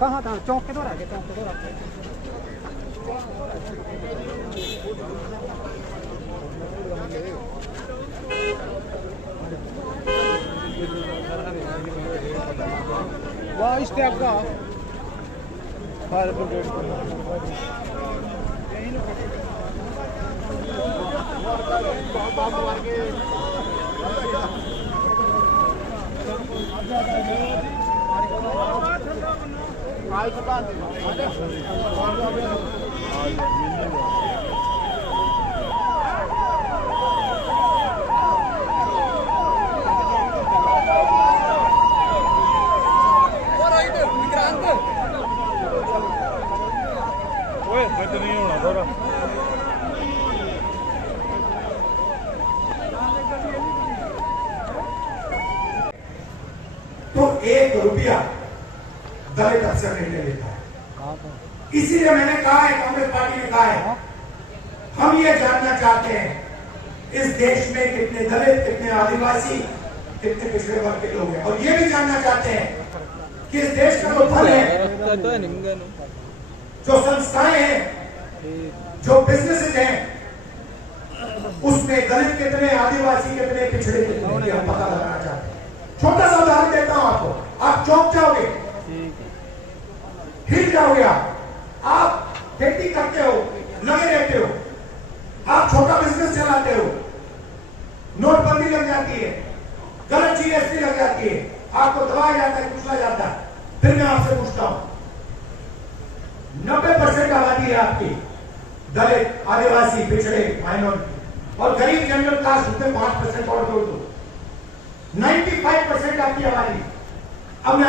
कहाँ था चौक के दौर आगे चौक के दौर आगे वाह इस टाइप का फायर ब्रिगेड नहीं होना थोड़ा तो 1 रुपया दलित अफसर नहीं लेता है। इसीलिए मैंने कहा है, कांग्रेस पार्टी ने कहा है, हम ये जानना चाहते हैं इस देश में कितने दलित, कितने आदिवासी, कितने पिछड़े वर्ग के लोग हैं, और ये भी जानना चाहते हैं कि इस देश का जो फल है, जो संस्थाएं हैं, जो बिजनेसेस हैं, उसमें दलित कितने, आदिवासी कितने, पिछड़े कितने, हम पता लगाना चाहते हैं। छोटा सा उदाहरण देता हूं आपको, आप चौक जाओगे, हिल जाओगे, आप खेती करते हो, लगे रहते हो, आप छोटा बिजनेस चलाते हो, नोटबंदी लग जाती है, गलत जीएसटी लग जाती है, आपको दबाया जाता है, पूछा जाता है। फिर मैं आपसे पूछता हूं, 90% आबादी है आपकी दलित, आदिवासी, पिछड़े, माइनॉरिटी, और गरीब जनरल कास्ट उसमें 5% और जोड़ दो, 95% आपकी आबादी। अब मैं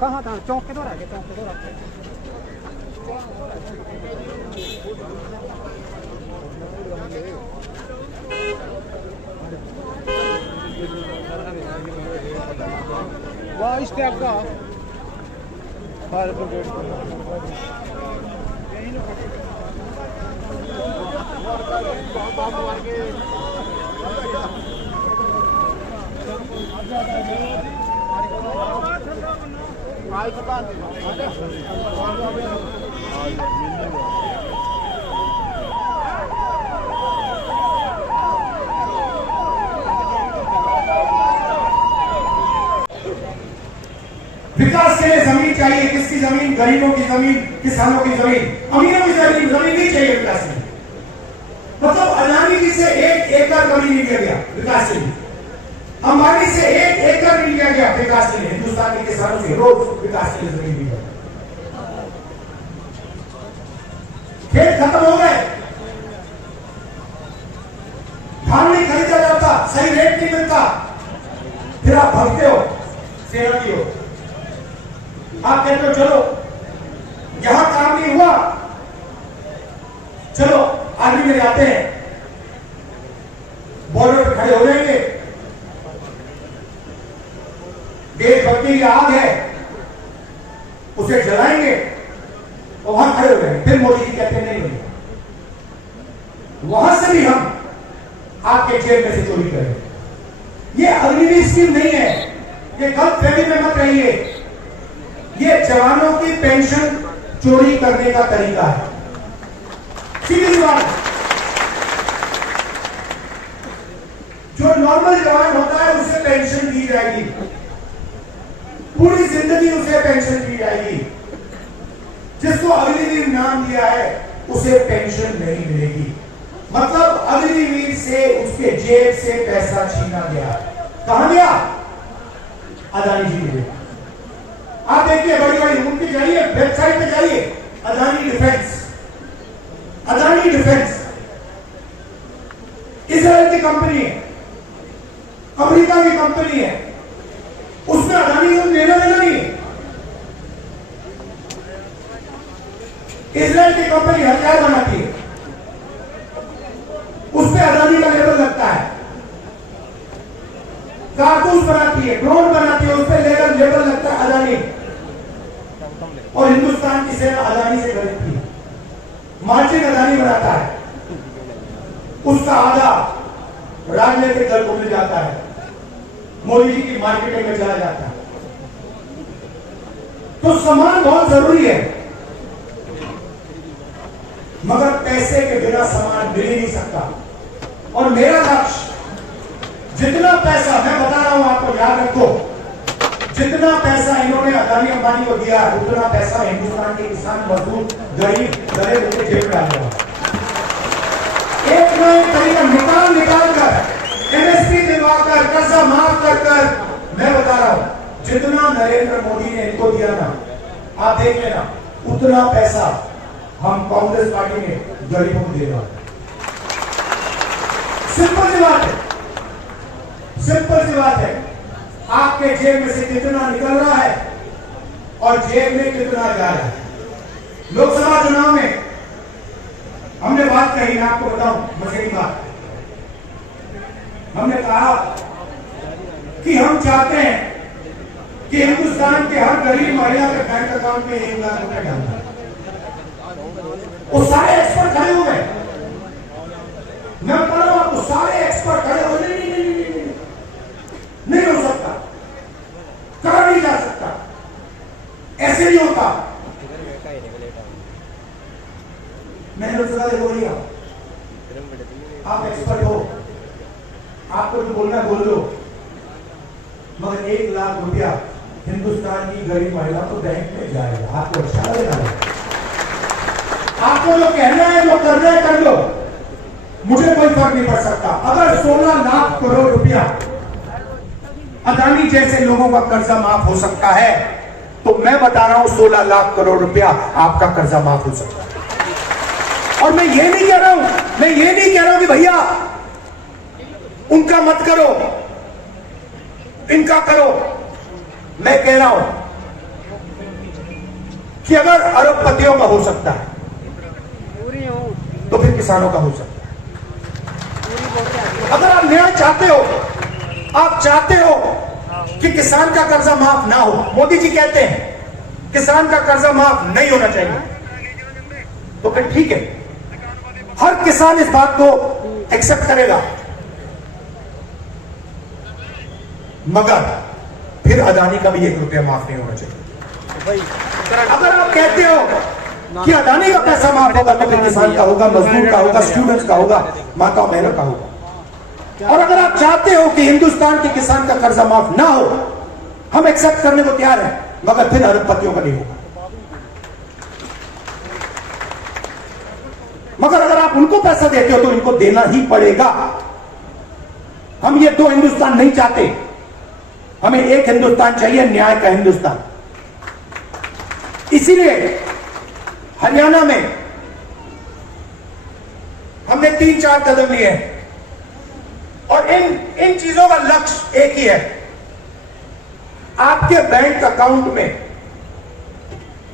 कहाँ था चौक के दौर आगे चौक के दौर आगे वाह इस टाइप का फायर ब्रिगेड विकास के लिए जमीन चाहिए। किसकी जमीन? गरीबों की जमीन, किसानों की जमीन, अमीरों की जमीन नहीं चाहिए विकास के लिए। मतलब अडानी जी से 1 एकड़ जमीन नहीं लिया गया विकास के लिए, अंबानी से 1 एकड़ नहीं लिया गया विकास के लिए, हिंदुस्तान के किसानों से रोज विकास के लिए जमीन ली गई। खेत खत्म हो गए, धान नहीं खरीदा जाता, सही रेट नहीं मिलता, फिर आप भगते हो, सेना की हो, आप कहते हो चलो यहां काम नहीं हुआ, चलो आर्मी में जाते हैं, बॉर्डर पर खड़े हो जाएंगे, देशभक्ति की आग है उसे जलाएंगे और वहां खड़े हो जाएंगे। फिर मोदी जी कहते हैं नहीं भैया, वहां से भी हम आपके जेब में से चोरी करेंगे। ये अग्निवीर स्कीम नहीं है, ये गलतफहमी में मत रहिए। ये जवानों की पेंशन चोरी करने का तरीका है। सीधी सी बात है। जो नॉर्मल जवान होता है उसे पेंशन दी जाएगी, पूरी जिंदगी उसे पेंशन दी जाएगी। जिसको अग्निवीर नाम दिया है उसे पेंशन नहीं मिलेगी। मतलब अग्निवीर से उसके जेब से पैसा छीना गया। कहां गया? अदानी जी ने। आप देखिए बड़ी बड़ी उनकी जाइए, वेबसाइट पे जाइए, Adani defence, Adani defence Israel की कंपनी है, अमेरिका की कंपनी है, उसमें अदानी को लेना देना नहीं है। इजराइल की कंपनी हथियार बनाती है, उस पर अदानी का लेबल लगता है। कारतूस बनाती है, ड्रोन बनाती है, उस पर लेबल लगता है अदानी। और हिंदुस्तान की सेना अदानी से खरीदती है। मार्जिन अदानी बनाता है, उसका आधा राजनीतिक दल को मिल जाता है, मोदी जी की मार्केटिंग में चला जाता है। तो सम्मान बहुत जरूरी है, मगर पैसे के बिना सम्मान मिल ही नहीं सकता। और मेरा लक्ष्य, जितना पैसा मैं बता रहा हूं आपको, याद रखो, जितना पैसा इन्होंने अदानी अंबानी को दिया उतना पैसा हिंदुस्तान के किसान, मजदूर, गरीब गरीब उनके जेब में डालेगा। एक ना एक तरीका निकाल कर एमएसपी दिलवाकर, कर्जा माफ कर मैं बता रहा हूं, जितना नरेंद्र मोदी ने इनको दिया ना, आप देख लेना, उतना पैसा हम कांग्रेस पार्टी में गरीबों को देगा। सिंपल सी बात है, सिंपल सी बात है। आपके जेब में से कितना निकल रहा है और जेब में कितना जा रहा है। लोकसभा चुनाव में हमने बात कही, मैं आपको बताऊं मजे की बात। हमने कहा कि हम चाहते हैं कि हिंदुस्तान के हर गरीब महिला के बैंक अकाउंट में 1 लाख रुपए डालना। वो सारे एक्सपर्ट खड़े हो गए, मैं बता रहा हूं आपको, सारे एक्सपर्ट खड़े हो गए, नहीं हो सकता, करा नहीं जा सकता, ऐसे नहीं होता। मैंने उसका देखो भैया, आप एक्सपर्ट हो, आपको जो बोलना बोल लो, मगर 1 लाख रुपया हिंदुस्तान की गरीब महिला को बैंक में जाएगा। आपको अच्छा लगेगा? आपको जो कहना है, जो करना है कर लो, मुझे कोई फर्क नहीं पड़ सकता। अगर 16 लाख करोड़ रुपया अदानी जैसे लोगों का कर्जा माफ हो सकता है, तो मैं बता रहा हूं 16 लाख करोड़ रुपया आपका कर्जा माफ हो सकता है। और मैं ये नहीं कह रहा हूं कि भैया उनका मत करो, इनका करो। मैं कह रहा हूं कि अगर अरबपतियों का हो सकता है तो फिर किसानों का हो सकता है। अगर आप न्याय चाहते हो, आप चाहते हो कि किसान का कर्जा माफ ना हो, मोदी जी कहते हैं किसान का कर्जा माफ नहीं होना चाहिए, तो फिर ठीक है, हर किसान इस बात को एक्सेप्ट करेगा, मगर फिर अदानी का भी 1 रुपया माफ नहीं होना चाहिए। अगर आप कहते हो कि अदानी का पैसा माफ होगा तो फिर किसान का होगा, मजदूर का होगा, स्टूडेंट्स का होगा, माता बहनों का होगा। और अगर आप चाहते हो कि हिंदुस्तान के किसान का कर्जा माफ ना हो, हम एक्सेप्ट करने को तैयार हैं, मगर फिर अरबपतियों का नहीं होगा। मगर अगर आप उनको पैसा देते हो तो इनको देना ही पड़ेगा। हम ये 2 हिंदुस्तान नहीं चाहते, हमें एक हिंदुस्तान चाहिए, न्याय का हिंदुस्तान। इसीलिए हरियाणा में हमने 3-4 कदम लिए हैं, और इन चीजों का लक्ष्य एक ही है, आपके बैंक अकाउंट में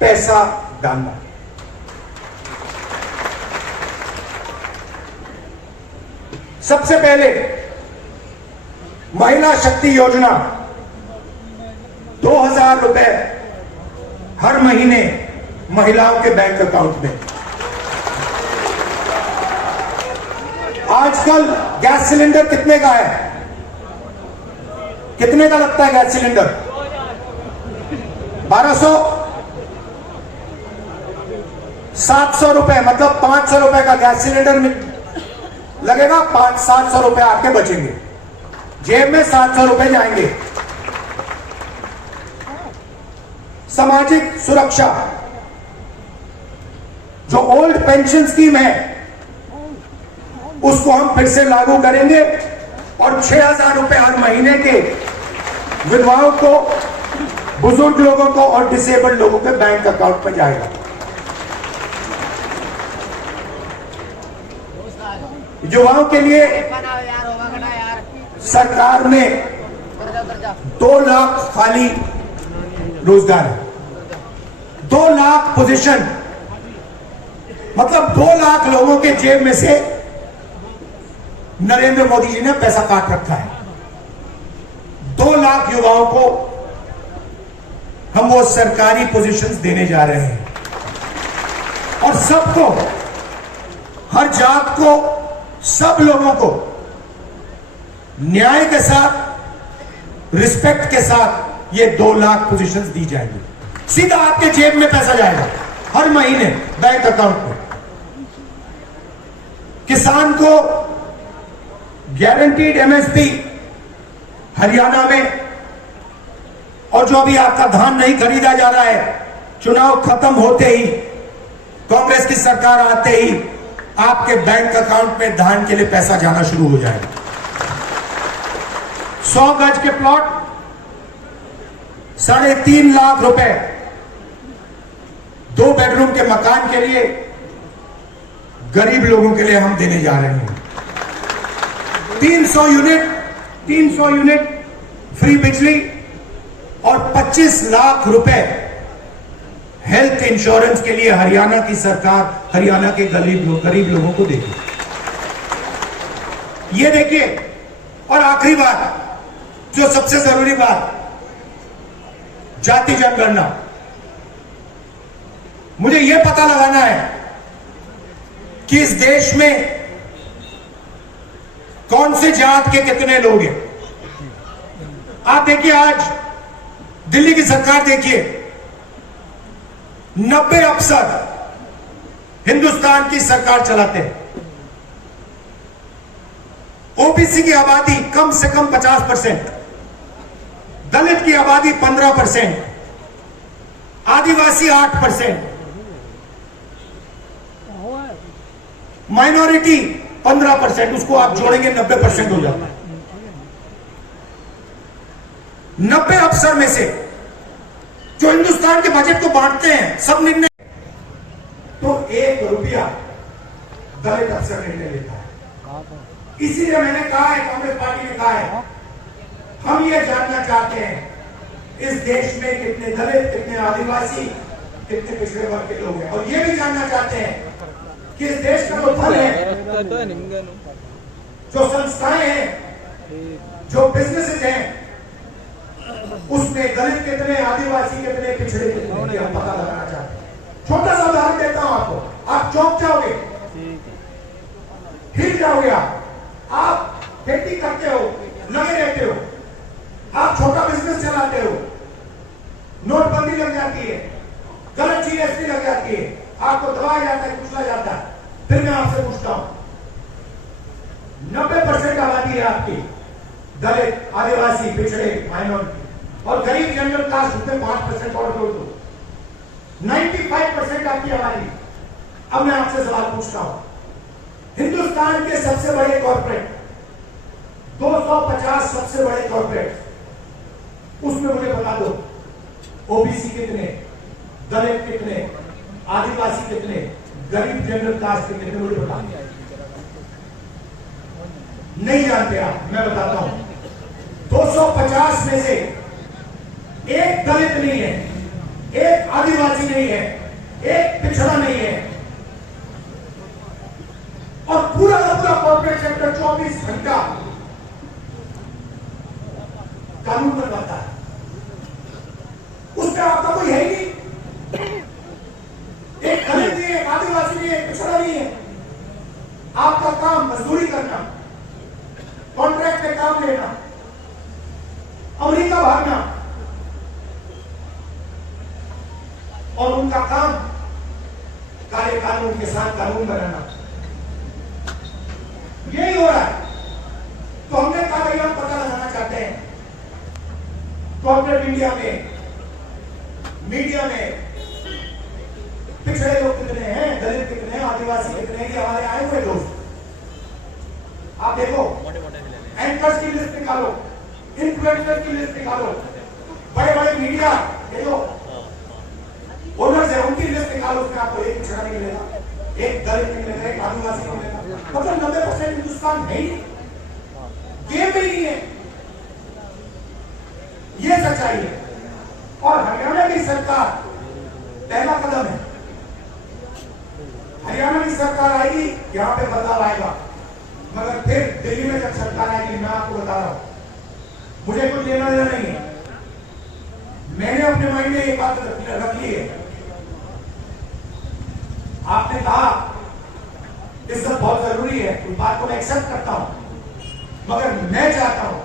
पैसा डालना। सबसे पहले महिला शक्ति योजना, 2000 रुपए हर महीने महिलाओं के बैंक अकाउंट में। आजकल गैस सिलेंडर कितने का है? कितने का लगता है गैस सिलेंडर? 1200, 700 रुपए, मतलब 500 रुपए का गैस सिलेंडर लगेगा, 700 रुपए आपके बचेंगे, जेब में 700 रुपए जाएंगे। सामाजिक सुरक्षा, जो ओल्ड पेंशन स्कीम है उसको हम फिर से लागू करेंगे और 6,000 रुपए हर महीने के विधवाओं को, बुजुर्ग लोगों को और डिसेबल्ड लोगों के बैंक अकाउंट में जाएगा। युवाओं के लिए सरकार ने 2 लाख खाली रोजगार है, 2 लाख पोजीशन, मतलब 2 लाख लोगों के जेब में से नरेंद्र मोदी जी ने पैसा काट रखा है। 2 लाख युवाओं को हम वो सरकारी पोजीशंस देने जा रहे हैं और सबको, हर जात को, सब लोगों को न्याय के साथ, रिस्पेक्ट के साथ ये 2 लाख पोजीशंस दी जाएंगी। सीधा आपके जेब में पैसा जाएगा हर महीने बैंक अकाउंट में। किसान को गारंटीड एमएसपी हरियाणा में, और जो अभी आपका धान नहीं खरीदा जा रहा है, चुनाव खत्म होते ही, कांग्रेस की सरकार आते ही आपके बैंक अकाउंट में धान के लिए पैसा जाना शुरू हो जाएगा। 100 गज के प्लॉट 3.5 लाख रुपए, 2 बेडरूम के मकान के लिए गरीब लोगों के लिए हम देने जा रहे हैं। 300 यूनिट फ्री बिजली और 25 लाख रुपए हेल्थ इंश्योरेंस के लिए हरियाणा की सरकार हरियाणा के गरीब लोगों को देगी। ये देखिए, और आखिरी बात, जो सबसे जरूरी बात, जाति जनगणना। मुझे यह पता लगाना है कि इस देश में कौन से जात के कितने लोग हैं। आप देखिए, आज दिल्ली की सरकार देखिए, 90 अफसर हिंदुस्तान की सरकार चलाते हैं। ओबीसी की आबादी कम से कम 50%, दलित की आबादी 15%, आदिवासी 8%, माइनॉरिटी 15%, उसको आप जोड़ेंगे 90% हो जाता है। 90 अफसर में से जो हिंदुस्तान के बजट को बांटते हैं, सब निर्णय, तो 1 रुपया दलित अफसर निर्णय लेता है। इसीलिए मैंने कहा है, कांग्रेस पार्टी ने कहा है, हम ये जानना चाहते हैं इस देश में कितने दलित, कितने आदिवासी, कितने पिछड़े वर्ग के लोग हैं, और ये भी जानना चाहते हैं कि इस देश का जो धन है, जो संस्थाएं हैं, जो बिजनेसेस हैं, उसमें दलित कितने, आदिवासी कितने, पिछड़े कितने, हम पता लगाना चाहते हैं। छोटा सा उदाहरण देता हूं आपको, आप चौंक जाओगे, हिल जाओगे। आप खेती करते हो, लगे रहते हो, आप छोटा बिजनेस चलाते हो, नोटबंदी लग जाती है, गलत जीएसटी लग जाती है, आपको दबाया जाता है, कुचला जाता है। फिर मैं आपसे पूछता हूं, 90% आबादी है आपकी दलित, आदिवासी, पिछड़े, माइनॉरिटी, और गरीब जनरल कास्ट उसमें 5% और जोड़ दो, 95% आपकी आबादी। अब मैं आपसे सवाल पूछता हूं, हिंदुस्तान के सबसे बड़े कॉर्पोरेट, 250 सबसे बड़े कॉर्पोरेट, उसमें मुझे बता दो, ओबीसी कितने, दलित कितने, आदिवासी कितने, गरीब जनरल कास्ट कितने, मुझे बता। नहीं जानते आप, मैं बताता हूं। 250 में से एक दलित नहीं है, एक आदिवासी नहीं है, एक पिछड़ा नहीं है, और पूरा का पूरा कॉर्पोरेट सेक्टर 24 घंटा कानून बनवाता है। उसमें आपका कोई है ही नहीं, एक दलित नहीं है, एक आदिवासी नहीं है, एक पिछड़ा नहीं है। आपका काम मजदूरी करना, कॉन्ट्रैक्ट में काम लेना, अमेरिका भागना, और उनका काम काले कानून के साथ कानून बनाना, यही हो रहा है। तो हमने कहा भाई हम पता लगाना चाहते हैं कॉर्पोरेट इंडिया में, मीडिया में पिछड़े लोग कितने हैं, दलित कितने हैं, आदिवासी कितने हैं, ये हमारे आए हुए दोस्त। आप देखो, एंकर्स की लिस्ट निकालो, इन्फ्लुएंसर की लिस्ट निकालो, बड़े बड़े मीडिया ये जो ओनर्स है उनकी लिस्ट निकालो, उसमें आपको एक पिछड़ा नहीं मिलेगा, एक दलित नहीं मिलेगा, एक आदिवासी नहीं मिलेगा। मतलब 90% हिंदुस्तान है ही गेम में नहीं है। ये सच्चाई है। और हरियाणा की सरकार पहला कदम है। हरियाणा की सरकार आएगी, यहां पे बदलाव आएगा, मगर फिर दिल्ली में जब सरकार आएगी, मैं आपको बता रहा हूं, मुझे कुछ लेना देना नहीं है। मैंने अपने माइंड में एक बात रख ली है। आपने कहा इज्जत बहुत जरूरी है, उस बात को मैं एक्सेप्ट करता हूं, मगर मैं चाहता हूं,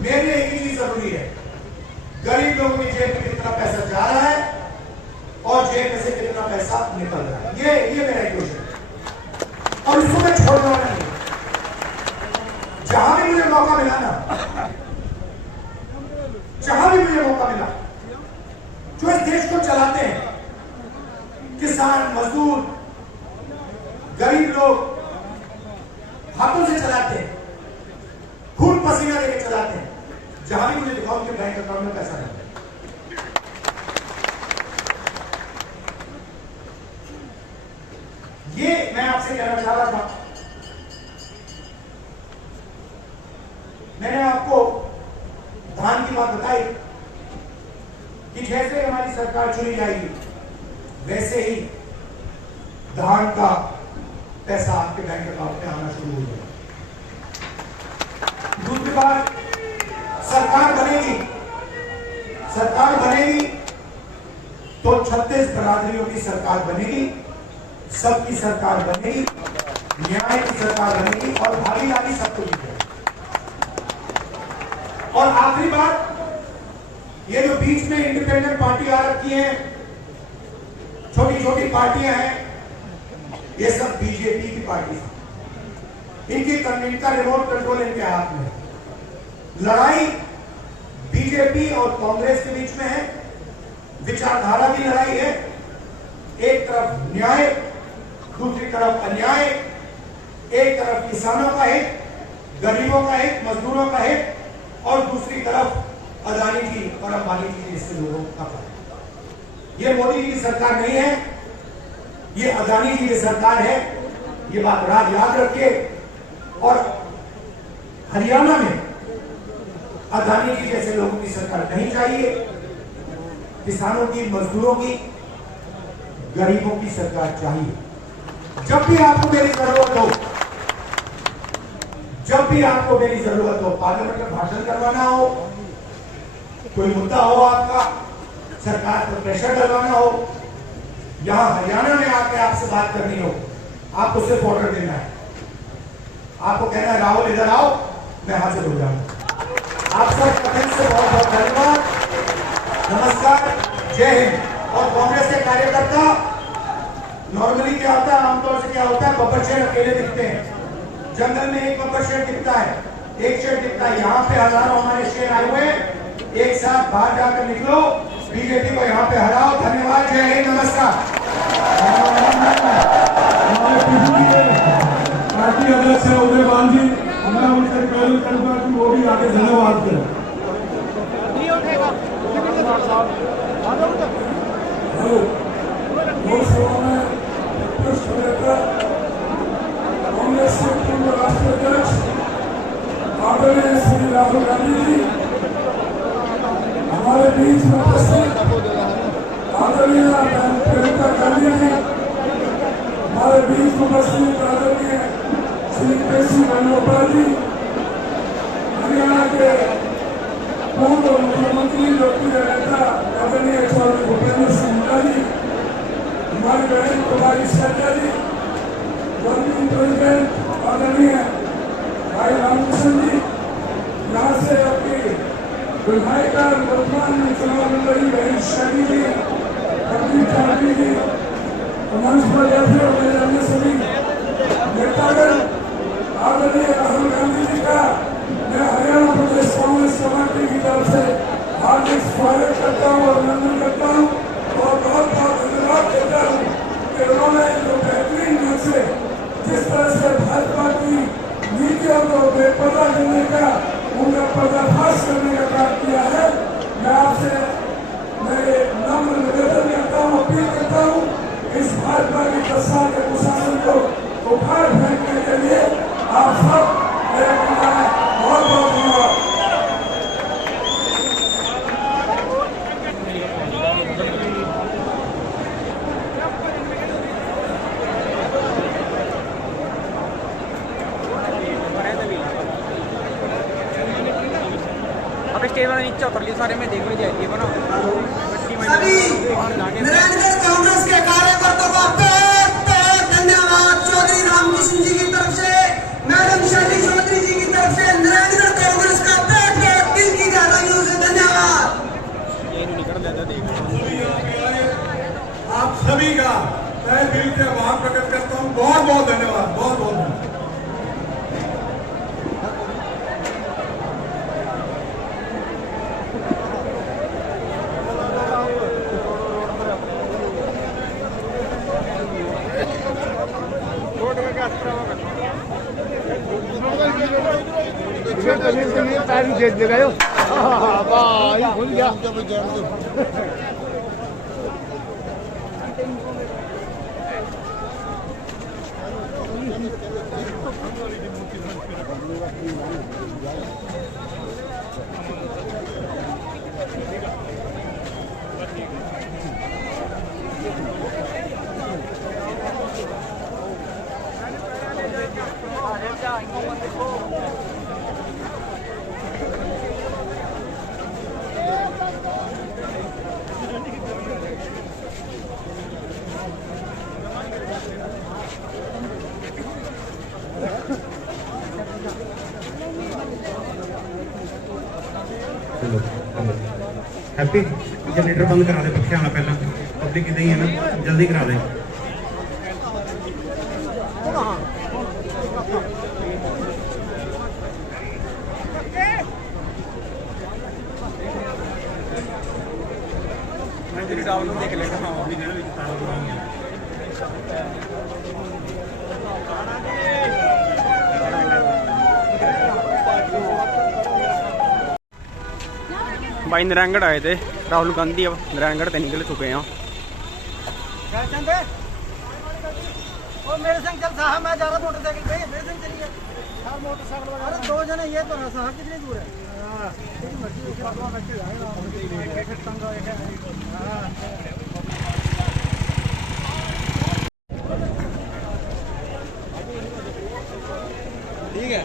मेरे लिए एक ही चीज जरूरी है, गरीब लोगों की जेब में कितना पैसा जा रहा है और जेब में से कितना पैसा निकल रहा है, ये मेरा इक्वेशन है। और इसको मैं छोड़ने वाला नहीं। जहां भी मुझे मौका मिला ना, जहां भी मुझे मौका मिला, जो इस देश को चलाते हैं, किसान, मजदूर, गरीब लोग हाथों से चलाते हैं, खून पसीना देके चलाते हैं, जहां भी मुझे दिखाओ कि बैंक अकाउंट में पैसा नहीं। ये मैं आपसे कहना चाह रहा था। मैंने आपको धान की बात बताई कि जैसे हमारी सरकार चुनी जाएगी, वैसे ही धान का पैसा आपके बैंक अकाउंट में आना शुरू हो जाएगा। दूसरी बात, सरकार बनेगी तो 36 बरादरियों की सरकार बनेगी, सबकी सरकार बनेगी, न्याय की सरकार बनेगी और भागीदारी सबको मिलेगी। और आखिरी बात, ये जो बीच में इंडिपेंडेंट पार्टी आ रखी है, छोटी छोटी पार्टियां हैं, ये सब बीजेपी की पार्टी है। इनका रिमोट कंट्रोल इनके हाथ में है। लड़ाई बीजेपी और कांग्रेस के बीच में है, विचारधारा की लड़ाई है। एक तरफ न्याय, दूसरी तरफ अन्याय, एक तरफ किसानों का हित, गरीबों का हित, मजदूरों का हित, और दूसरी तरफ अदानी जी और अंबानी जी जैसे लोगों का हित। ये मोदी जी की सरकार नहीं है, ये अदानी जी की सरकार है। ये बात याद रखिए। और हरियाणा में अदानी जी जैसे लोगों की सरकार नहीं चाहिए। किसानों की, मजदूरों की, गरीबों की सरकार चाहिए। जब भी आपको मेरी जरूरत हो, पार्लियामेंट में भाषण करवाना हो, कोई मुद्दा हो आपका, सरकार पर प्रेशर डलवाना हो, यहां हरियाणा में आके आपसे बात करनी हो, आपको सिर्फ ऑर्डर देना है। आपको कहना है राहुल इधर आओ, मैं हाजिर हो जाऊंगा। आप सब कमेंट से बहुत बहुत धन्यवाद, नमस्कार, जय हिंद। और कांग्रेस के कार्यकर्ता, नॉर्मली क्या होता है, आमतौर से क्या होता है, बब्बर शेर अकेले दिखते हैं, जंगल में एक बब्बर शेर दिखता है, एक शेर दिखता है। यहाँ पे हजारों हमारे शेर आए हुए, एक साथ बाहर जाकर निकलो, बीजेपी को यहाँ पे हराओ। धन्यवाद, जय हिंद, नमस्कार। पार्टी अध्यक्ष है उदय पाल जी, मैं उनसे कहना चाहूंगा कि वो भी आगे धन्यवाद करें। लोकसभा में उत्कृष्ट नेता, कांग्रेस के पूर्व राष्ट्रीय अध्यक्ष आदरणीय श्री राहुल गांधी जी हमारे बीच में उपस्थित, आदरणीय प्रियंका गांधी जी हमारे बीच में उपस्थित, आदरणीय श्री केसी वेणुगोपाल जी, हरियाणा के पूर्व मुख्यमंत्री लोकप्रिय नेता आदरणीय चौधरी भूपेंद्र सिंह हुड्डा जी, हमारी बहन कुमारी शैलजा जी, वर्किंग प्रेसिडेंट आदरणीय भाई रामकृष्ण जी, यहाँ से आपकी विधायिका वर्तमान में चुनाव लड़ रही बहन शैली जी, अपनी फैमिली जी, मंच पर बैठे और मेरे अन्य सभी नेतागण, आदरणीय राहुल गांधी जी का मैं हरियाणा प्रदेश कांग्रेस कमेटी की तरफ से हार्दिक स्वागत करता हूँ और अभिनंदन करता हूँ और बहुत बहुत धन्यवाद देता हूँ कि उन्होंने जो बेहतरीन ढंग से जिस तरह से भाजपा की नीतियों को बेपर्दा करने का, उनका पर्दाफाश करने का काम किया है। मैं आपसे मेरे नम्र निवेदन करता हूँ, अपील करता हूँ, इस भाजपा की 10 साल के कुशासन को उखाड़ फेंकने के लिए आप सब मेरे बहुत बहुत धन्यवाद। अब स्टेज वाला नीचे उतर लिए सारे में देख लीजिए ये बना सभी नारायणगढ़ कांग्रेस के कार्यकर्ताओं का बहुत बहुत धन्यवाद। चौधरी रामकृष्ण जी की तरफ से, मैडम शैली चौधरी जी की तरफ से नारायणगढ़ कांग्रेस का बहुत बहुत दिल की गहराइयों से धन्यवाद। आप सभी का मैं दिल से आभार प्रकट करता हूँ। बहुत बहुत धन्यवाद, बहुत बहुत धन्यवाद। पैर जेल ले गए वाह भूल गया। हैप्पी जनरेटर बंद करा दे, पखे आना पहला पब्लिक इधर ही है ना, जल्दी करा दे। देख लेगा भाई नारायणगढ़ आए थे राहुल गांधी, अब नारायणगढ़ से निकल चुके हैं। और मेरे संग चल साहब, मैं जा रहा मोटरसाइकिल पे, मेरे संग चलिए। मोटरसाइकिल अरे 2 जने ये तो रहा साहब, कितनी दूर है? ठीक है।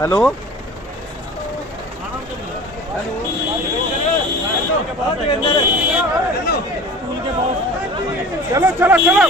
हेलो चलो चलो चलो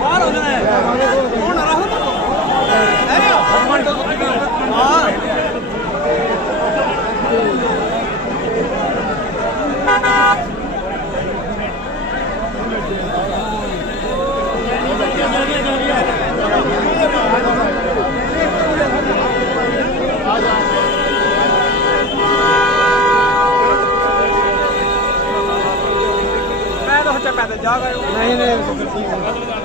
बाहर हो जाए। नहीं नहीं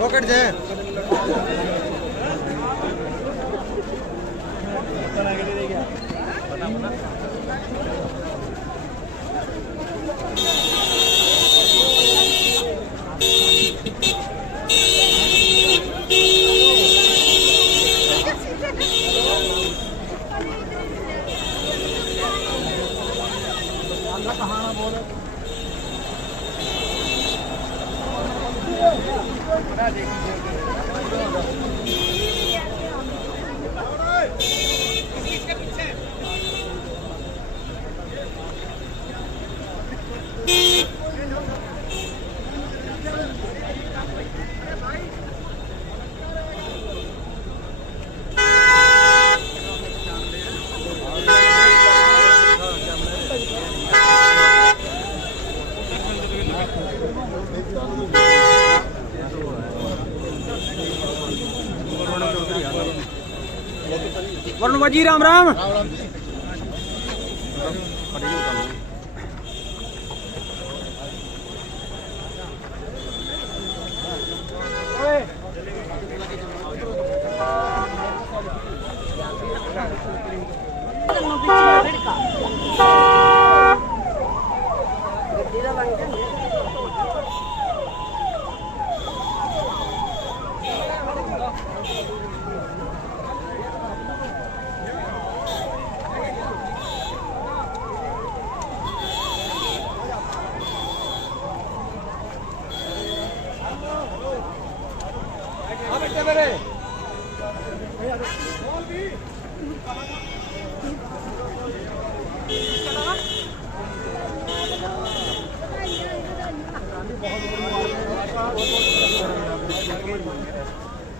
रॉकेट जाए वरुण बाजी राम राम।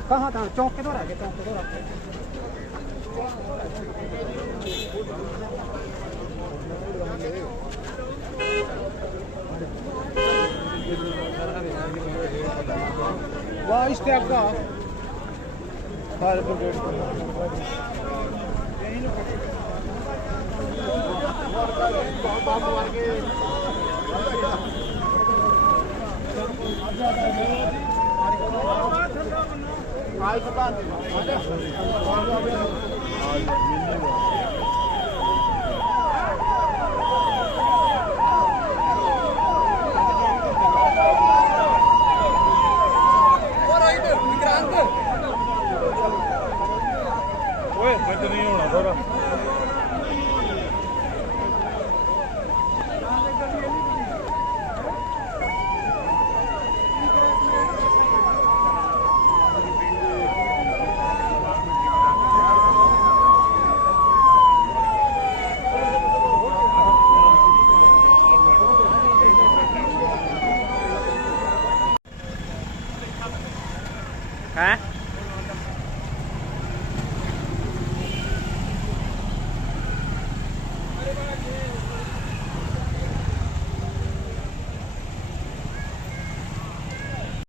कहाँ कहाँ चौक के दो रह गए चौक के दो रह गए वाह इस टाइप का फायर ब्रिगेड हैं